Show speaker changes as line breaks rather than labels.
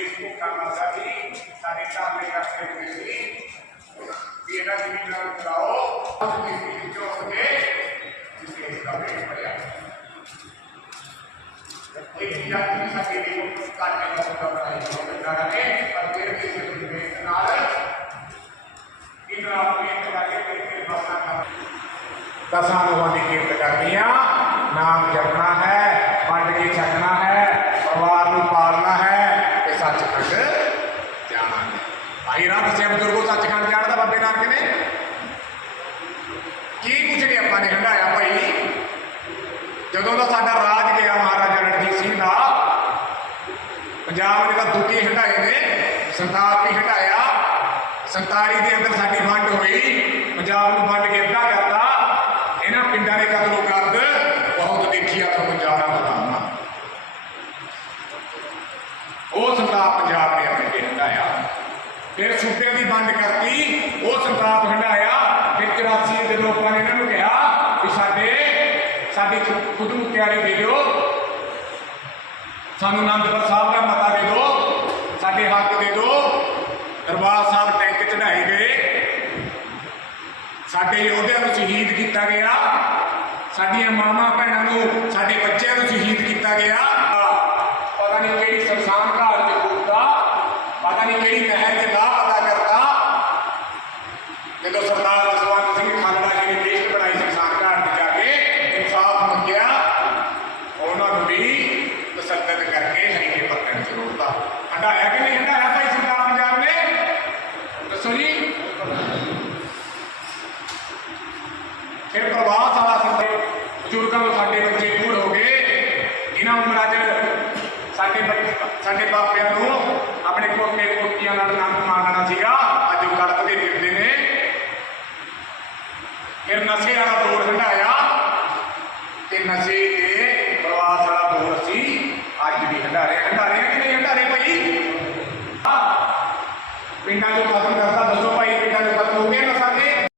ਇਸ ਨੂੰ ਕਰਨਾ ਸੀ ਸਾਡੇ ਘਰ ਦੇ ਕਰਕੇ ਹੋਏ ਸੀ ਵੀ ਇਹਨਾਂ ਜ਼ਮੀਨਾਂ ਨੂੰ ਚਲਾਓ ਉਸ ਦੀ ਜ਼ਮੀਨ ਚੋਂ ਸਕੇ ਜਿਸੇ ਇਸ ਦਾ ਵੇਖ ਪੜਿਆ ਕੋਈ ਵੀ ਜਾਤੀ ਸਾਡੇ ਦੀ ਕੋਈ ਕਾਟੇ ਦਾ ਹੁੰਦਾ ਬਣਾਈ ਹੋਵੇ ਨੇ ਪਰ ਫਿਰ ਵੀ ਇਸ ਦੀ ਵੇਖ ਨਾਲ ਇਹਨਾਂ ਆਪਣੇ ਕਰਕੇ ਕਰਕੇ ਬਸਾ ਕਰ ਦਸਾਂ ਲੋਕਾਂ ਦੀ ਕੀਮਤ ਕਰਨੀ ਆ ਨਾਮ ਜਪਣਾ ਹੈ ਵੰਡ ਕੇ ਛਕਣਾ ਹੈ ਪਰਿਵਾਰ ਨੂੰ ਪਾਲਣਾ ਹੈ ਤੇ ਸੱਚਖੰਡ ਭਾਈ ਰਾਮ ਦੱਸਿਆ ਬਜ਼ੁਰਗੋ ਸੱਚਖੰਡ ਜਾਣ ਬਾਬੇ ਨਾਨਕ ਨੇ। ਕੀ ਕੁਛ ਨਹੀਂ ਆਪਾਂ ਨੇ ਹੰਡਾਇਆ ਭਾਈ। ਜਦੋਂ ਦਾ ਸਾਡਾ ਰਾਜ ਗਿਆ ਮਹਾਰਾਜਾ ਰਣਜੀਤ ਸਿੰਘ ਦਾ, ਪੰਜਾਬ ਨੇ ਤਾਂ ਦੁੱਖੀ ਹੰਡਾਏ ਨੇ ਸੰਤਾਪ ਵੀ ਹੰਡਾਇਆ 47 ਦੇ ਅੰਦਰ ਸਾਡੀ ਵੰਡ ਹੋਈ, ਪੰਜਾਬ ਨੂੰ ਵੰਡ ਕੇ ਅੱਧਾ ਕਰਤਾ। ਇਹਨਾਂ ਪਿੰਡਾਂ ਨੇ ਕਤਲੋ ਕਰਦ ਬਹੁਤ ਦੇਖਿਆ ਤੁਹਾਨੂੰ ਜ਼ਿਆਦਾ ਬਤਾਉਣਾ ਉਹ ਸੰਤਾਪ ਪੰਜਾਬ ਨੇ ਆਪਣੇ ਤੇ ਹੰਡਾਇਆ ਫਿਰ ਸੂਬਿਆਂ ਦੀ ਬੰਦ ਕਰਤੀ। ਉਹ ਸੰਤਾਪ ਹੰਡਾਇਆ ਫਿਰ 84 ਦੇ ਲੋਕਾਂ ਨੇ ਇਹਨਾਂ ਨੂੰ ਕਿਹਾ ਵੀ ਸਾਡੇ ਸਾਡੀ ਖੁਦ ਨੂੰ ਦੇ ਦਿਓ। ਸਾਨੂੰ ਅਨੰਦਪੁਰ ਸਾਹਿਬ ਦਾ ਮਤਾ ਦੇ ਦਿਓ। ਸਾਡੇ ਹੱਕ ਦੇ ਦਿਓ। ਦਰਬਾਰ ਸਾਹਿਬ ਟੈਂਕ ਚੜਾਏ ਗਏ। ਸਾਡੇ ਯੋਧਿਆਂ ਨੂੰ ਸ਼ਹੀਦ ਕੀਤਾ ਗਿਆ। ਸਾਡੀਆਂ ਮਾਵਾਂ ਭੈਣਾਂ ਨੂੰ, ਸਾਡੇ ਬੱਚਿਆਂ ਨੂੰ ਸ਼ਹੀਦ ਕੀਤਾ ਗਿਆ। ਫਿਰ ਪ੍ਰਵਾਸ ਵਾਲਾ ਸਾਡੇ ਬਜ਼ੁਰਗਾਂ ਨੂੰ ਸਾਡੇ ਬੱਚੇ ਦੂਰ ਹੋ ਗਏ। ਇਹਨਾਂ ਉਮਰਾਂ 'ਚ ਸਾਡੇ ਸਾਡੇ ਬਾਪਿਆਂ ਨੂੰ ਆਪਣੇ ਕੋਟੇ ਕੋਟੀਆਂ ਨਾਲ ਨੰਗ ਮਾਰਨਾ ਸੀਗਾ। ਅੱਜ ਉਹ ਕਲਪਦੇ ਫਿਰਦੇ ਨੇ। ਫਿਰ ਨਸ਼ੇ ਵਾਲਾ ਦੌਰ ਹਟਾਇਆ ਤੇ ਨਸ਼ੇ ਦੇ ਪ੍ਰਵਾਸ ਵਾਲਾ ਦੌਰ ਸੀ ਅੱਜ ਵੀ ਹਟਾ ਰਹੇ ਹਟਾ ਰਹੇ ਕਿ ਨਹੀਂ? ਹਟਾ ਰਹੇ ਭਾਈ? ਪਿੰਡਾਂ 'ਚੋਂ ਖਤਮ ਕਰਤਾ